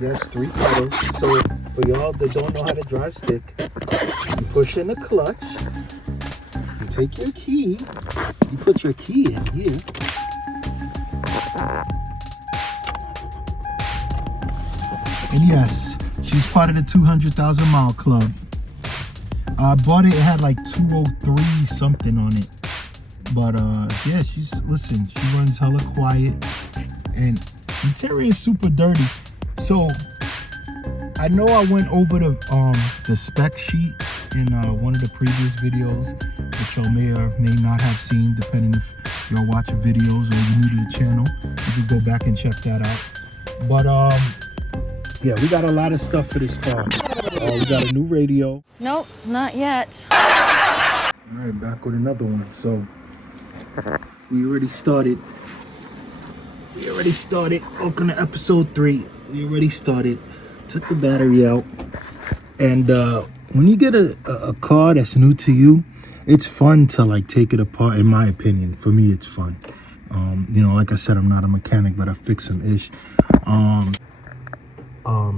Yes, 3 pedals. So for y'all that don't know how to drive stick, you push in the clutch, you take your key, you put your key in here, and yes, she's part of the 200,000 mile club. I bought it, it had like 203 something on it. But yeah, listen, she runs hella quiet, and the interior is super dirty. So I know I went over the spec sheet in one of the previous videos, which y'all may or may not have seen, depending if y'all watching videos or you're new to the channel. You can go back and check that out. But yeah, we got a lot of stuff for this car. We got a new radio. Nope, not yet. All right, back with another one. So we already started. Welcome to episode 3. We already started. Took the battery out. And when you get a car that's new to you, it's fun to like take it apart. In my opinion, for me, it's fun. You know, like I said, I'm not a mechanic, but I fix some ish.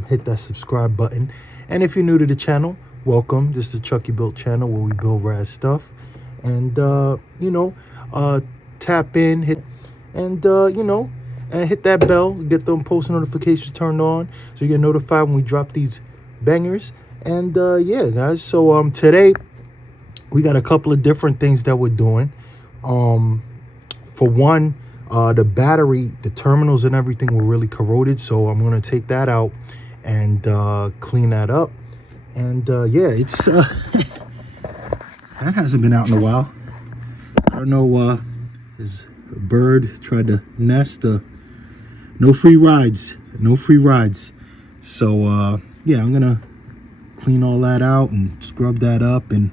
Hit that subscribe button. And if you're new to the channel, welcome. This is the Chucky Builtt channel where we build rad stuff. And you know, tap in, hit, and you know, and hit that bell, get them post notifications turned on so you get notified when we drop these bangers. And yeah, guys, so today we got a couple of different things that we're doing. For one, the battery, the terminals and everything were really corroded, so I'm gonna take that out and clean that up. And yeah, it's that hasn't been out in a while. I don't know, his bird tried to nest. No free rides, so yeah, I'm gonna clean all that out and scrub that up, and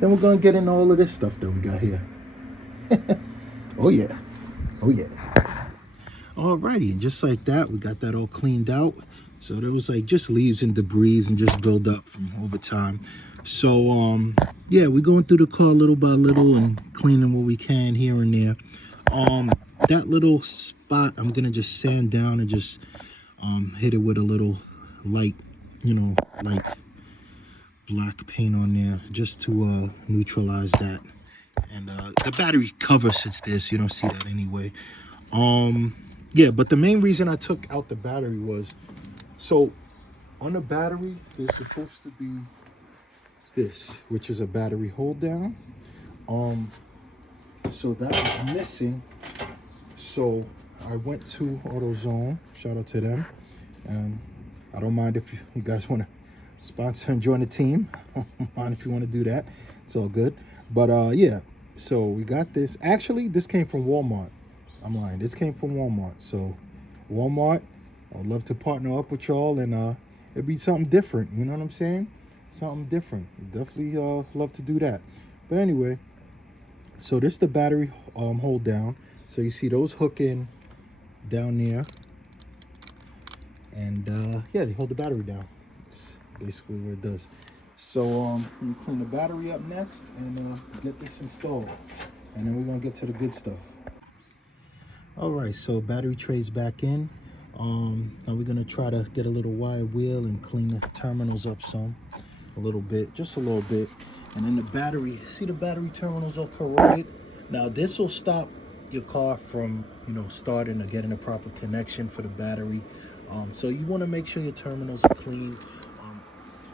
then we're gonna get into all of this stuff that we got here. Oh yeah. Alrighty, and just like that, we got that all cleaned out. So there was like just leaves and debris and just build up from over time. So yeah, we're going through the car little by little and cleaning what we can here and there. That little spot I'm gonna just sand down and just hit it with a little light, you know, light black paint on there, just to neutralize that. And the battery cover sits there, so you don't see that anyway. Yeah, but the main reason I took out the battery was, so on the battery there's supposed to be this, which is a battery hold down. So that was missing. So I went to AutoZone, shout out to them, and I don't mind if you guys want to sponsor and join the team. I don't mind if you want to do that, it's all good. But yeah, so we got this. Actually, this came from Walmart. I'm lying, this came from Walmart. So Walmart, I'd love to partner up with y'all, and it'd be something different, you know what I'm saying? Something different. Definitely love to do that. But anyway, so this is the battery hold down. So you see those hook in down there, and yeah, they hold the battery down. It's basically what it does. So we clean the battery up next and get this installed, and then we're gonna get to the good stuff. All right, so battery tray's back in. Now we're gonna try to get a little wire wheel and clean the terminals up some, a little bit, just a little bit. And then the battery, see the battery terminals are corroded. Now this will stop your car from, you know, starting or getting a proper connection for the battery. So you want to make sure your terminals are clean.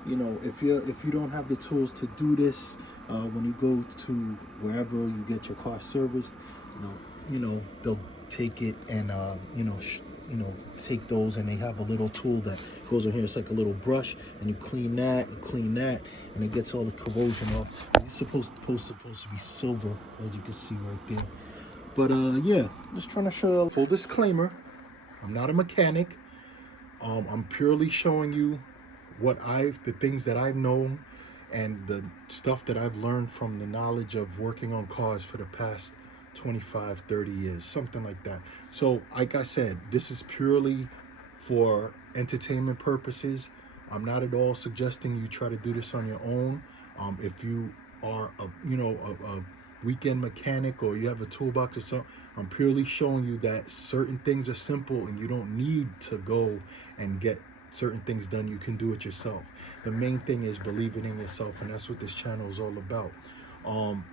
You know, if you don't have the tools to do this, when you go to wherever you get your car serviced, you know they'll take it and you know, take those, and they have a little tool that goes in here. It's like a little brush, and you clean that, and it gets all the corrosion off. It's supposed to be silver, as you can see right there. But yeah, just trying to show. Full disclaimer, I'm not a mechanic. I'm purely showing you the things that I've known and the stuff that I've learned from the knowledge of working on cars for the past 25, 30 years, something like that. So like I said, this is purely for entertainment purposes. I'm not at all suggesting you try to do this on your own. If you are a weekend mechanic or you have a toolbox or something. I'm purely showing you that certain things are simple and you don't need to go and get certain things done. You can do it yourself. The main thing is believing in yourself, and that's what this channel is all about.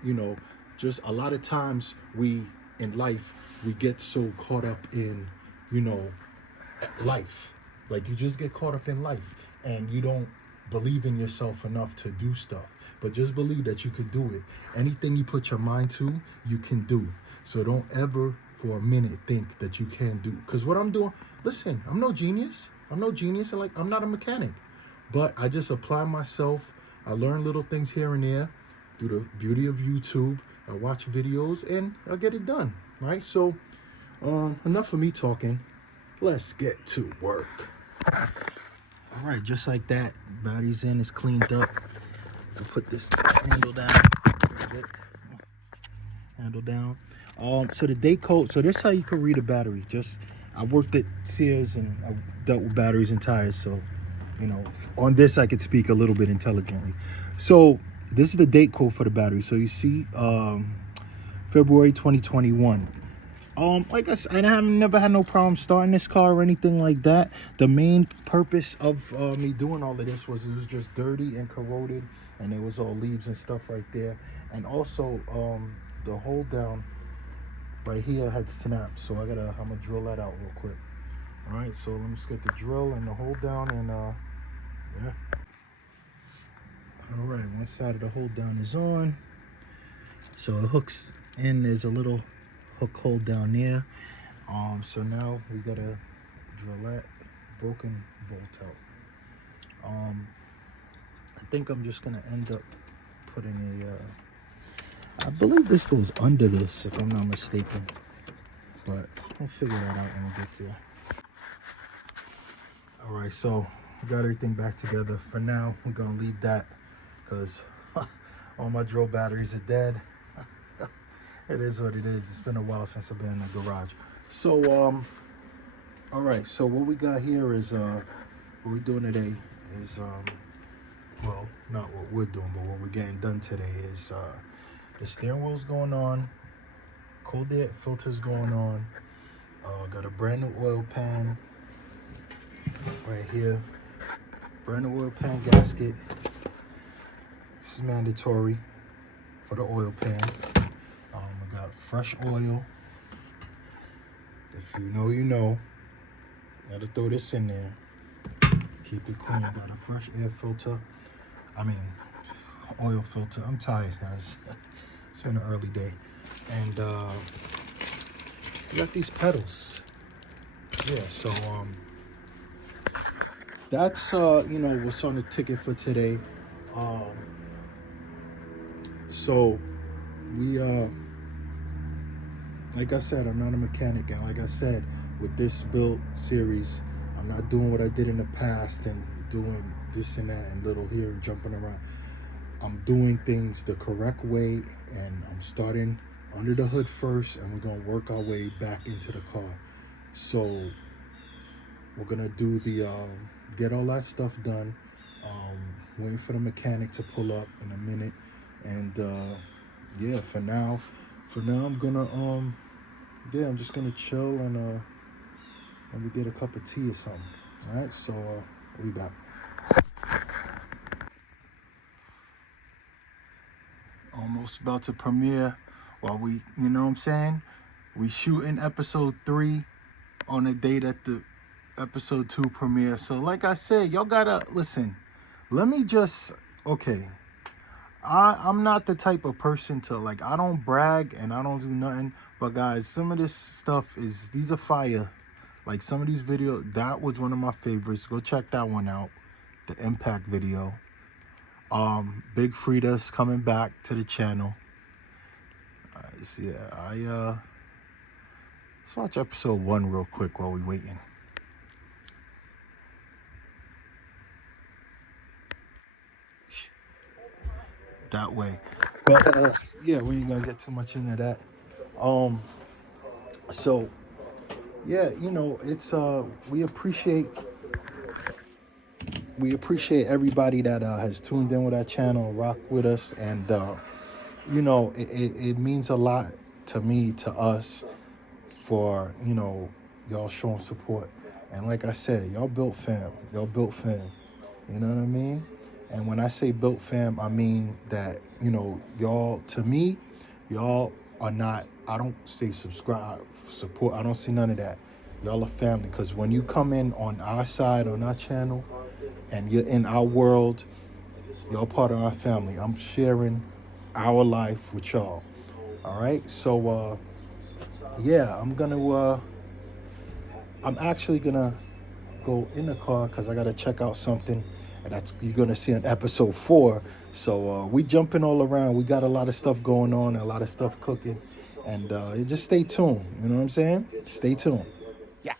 You know, just a lot of times we in life we get so caught up in, you know, life. Like you just get caught up in life and you don't believe in yourself enough to do stuff. But just believe that you can do it. Anything you put your mind to, you can do. So don't ever for a minute think that you can't do. Because what I'm doing, listen, I'm no genius. I'm no genius. And like I'm not a mechanic. But I just apply myself. I learn little things here and there through the beauty of YouTube. I watch videos and I get it done. Right? So enough of me talking. Let's get to work. All right, just like that, battery's in, it's cleaned up. We'll put this handle down. Handle down. So the date code. So this is how you can read a battery. Just I worked at Sears and I dealt with batteries and tires. So, you know, on this I could speak a little bit intelligently. So this is the date code for the battery. So you see, February 2021. Like I said, I have never had no problem starting this car or anything like that. The main purpose of me doing all of this was it was just dirty and corroded, and there was all leaves and stuff right there. And also, the hold down right here had snapped, so I'm gonna drill that out real quick. All right, so let me just get the drill and the hold down, and yeah. All right, one side of the hold down is on, so it hooks in. There's a little hook hold down there. So now we gotta drill that broken bolt out. I think I'm just gonna end up putting I believe this goes under this if I'm not mistaken, but we'll figure that out when we get there. All right, so we got everything back together. For now, we're gonna leave that because all my drill batteries are dead. It is what it is. It's been a while since I've been in the garage. So, all right. So what we got here is, what we're doing today is, well, not what we're doing, but what we're getting done today is, the steering wheel's going on, cold air filter's going on, got a brand new oil pan right here, brand new oil pan gasket. This is mandatory for the oil pan. We got fresh oil. If you know, you know. Gotta throw this in there. Keep it clean. Got a fresh air filter. I mean, oil filter. I'm tired, guys. It's been an early day. And we got these pedals. Yeah, so that's you know, what's on the ticket for today. So we like I said, I'm not a mechanic, and like I said, with this Builtt series, I'm not doing what I did in the past and doing this and that and little here and jumping around. I'm doing things the correct way, and I'm starting under the hood first, and we're gonna work our way back into the car. So we're gonna do the get all that stuff done. Waiting for the mechanic to pull up in a minute, and yeah, for now I'm gonna yeah, I'm just gonna chill and maybe get a cup of tea or something. All right, so we'll be back. Almost about to premiere. While we, you know what I'm saying, we shooting episode 3 on the day that the episode 2 premiere. So like I said, y'all gotta listen. Let me just, okay, I'm not the type of person to, like, I don't brag and I don't do nothing, but guys, some of this stuff these are fire. Like some of these videos, that was one of my favorites. Go check that one out, the impact video. Big Frida's coming back to the channel. So yeah, let's watch episode 1 real quick while we waiting. That way, but yeah, we ain't gonna get too much into that. So yeah, you know, it's we appreciate everybody that has tuned in with our channel, rock with us, and you know, it means a lot to me, to us, for, you know, y'all showing support. And like I said, y'all built fam. Y'all built fam. You know what I mean? And when I say built fam, I mean that, you know, y'all, to me, y'all are not, I don't say subscribe, support, I don't see none of that. Y'all are family. Because when you come in on our side, on our channel, and you're in our world, y'all part of our family. I'm sharing our life with y'all. All right? So, yeah, I'm actually gonna go in the car because I gotta check out something, and that's you're gonna see in episode 4. So we jumping all around. We got a lot of stuff going on, a lot of stuff cooking, and you just stay tuned. You know what I'm saying? Stay tuned. Yeah.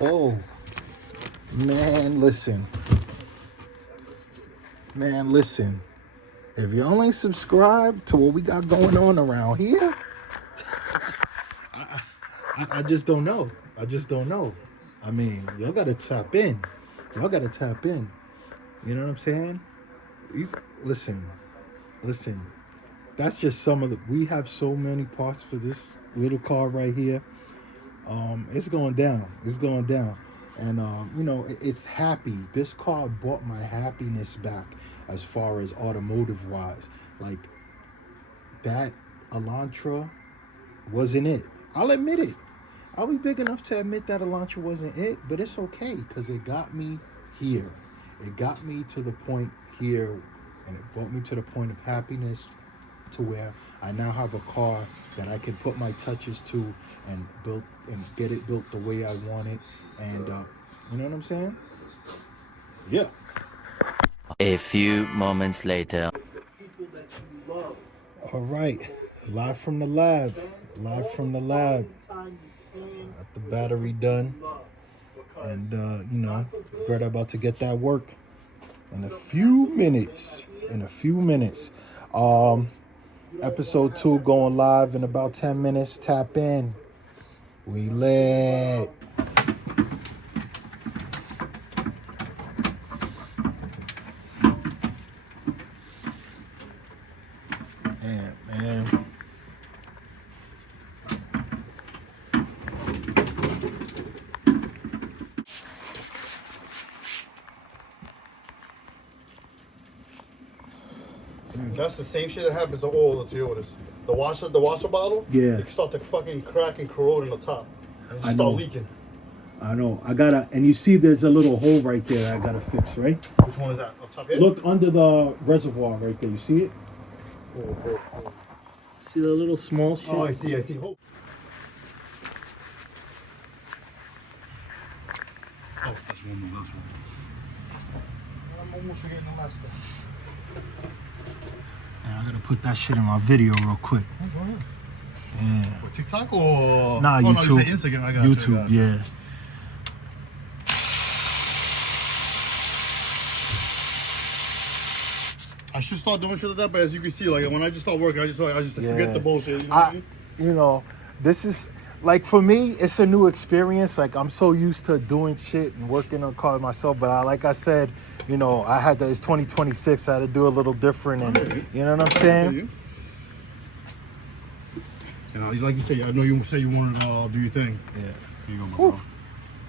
Oh, man, listen, man, listen. If y'all ain't subscribed to what we got going on around here, I just don't know. I just don't know. I mean, y'all gotta tap in. Y'all gotta tap in. You know what I'm saying? These, listen, listen. That's just some of the. We have so many parts for this little car right here. It's going down. It's going down, and you know, it's happy. This car brought my happiness back as far as automotive wise. Like that Elantra wasn't it. I'll admit it. I'll be big enough to admit that Elantra wasn't it, but it's okay because it got me here. It got me to the point here, and it brought me to the point of happiness to where I now have a car that I can put my touches to and build and get it built the way I want it. And you know what I'm saying? Yeah. A few moments later. All right. Live from the lab. Live from the lab. Got the battery done. And, you know, Greta about to get that work in a few minutes. In a few minutes. Episode 2 going live in about 10 minutes. Tap in. We lit. Man. That's the same shit that happens to all the Toyotas. The washer bottle, Yeah. it can start to fucking crack and corrode in the top, and just start leaking. I know. I gotta, and you see there's a little hole right there I gotta fix, right? Which one is that? Up top here? Look under the reservoir right there. You see it? Oh. See the little small shit? Oh, I see. Oh, that's one more. I'm almost forgetting the last thing. Yeah, I gotta put that shit in my video real quick. Oh, go ahead. Yeah. What, TikTok or? Nah, oh, YouTube. No, you say Instagram. I got YouTube, you. yeah. I should start doing shit like that, but as you can see, like when I just start working, I just forget the bullshit. You know what I mean? You know, this is like for me, it's a new experience. Like I'm so used to doing shit and working on cars myself, but like I said, you know, I had that. It's 2026. I had to do a little different, and you know what I'm saying? And like you say, I know you say you want to do your thing. Yeah. Here you go, my bro.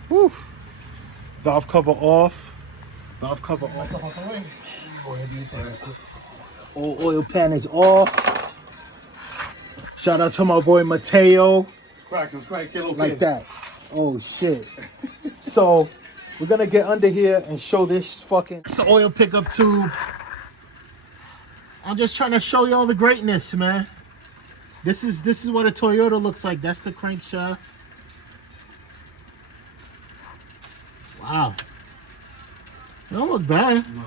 Woo. Valve cover off. Valve cover off. Stuff out the way. Go ahead, do your thing. All oil pan is off. Shout out to my boy Mateo. Crack, little Like kid. that. Oh shit. So we're gonna get under here and show this fucking. It's an oil pickup tube. I'm just trying to show y'all the greatness, man. This is what a Toyota looks like. That's the crankshaft. Wow. It don't look bad. No.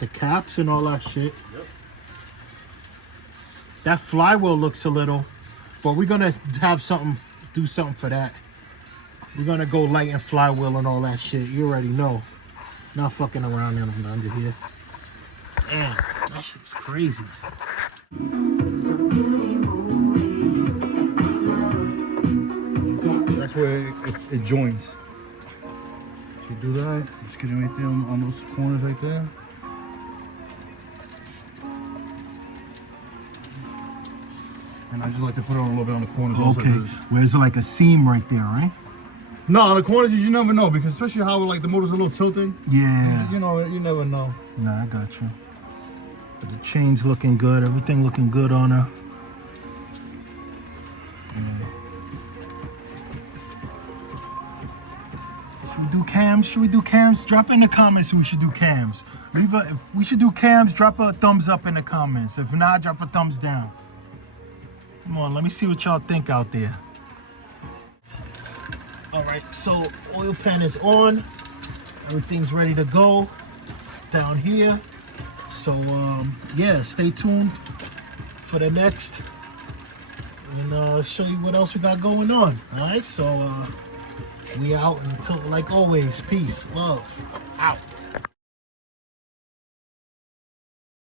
The caps and all that shit. Yep. That flywheel looks a little, but we're gonna do something for that. We're gonna go light and flywheel and all that shit. You already know. Not fucking around under here. Damn, that shit's crazy. That's where it joins. So you do that, just get it right there on those corners right there. And I just like to put it on a little bit on the corners. also, Okay. 'cause- Where there's like a seam right there, right? No, on the corners you never know, because especially how like the motor's a little tilting. Yeah. You know, you never know. Nah, I got you. But the chain's looking good. Everything looking good on her. Yeah. Should we do cams? Should we do cams? Drop in the comments if we should do cams. If we should do cams, drop a thumbs up in the comments. If not, drop a thumbs down. Come on, let me see what y'all think out there. All right, so oil pan is on. Everything's ready to go down here. So yeah, stay tuned for the next, and show you what else we got going on. All right, so we out until, like always, peace, love, out.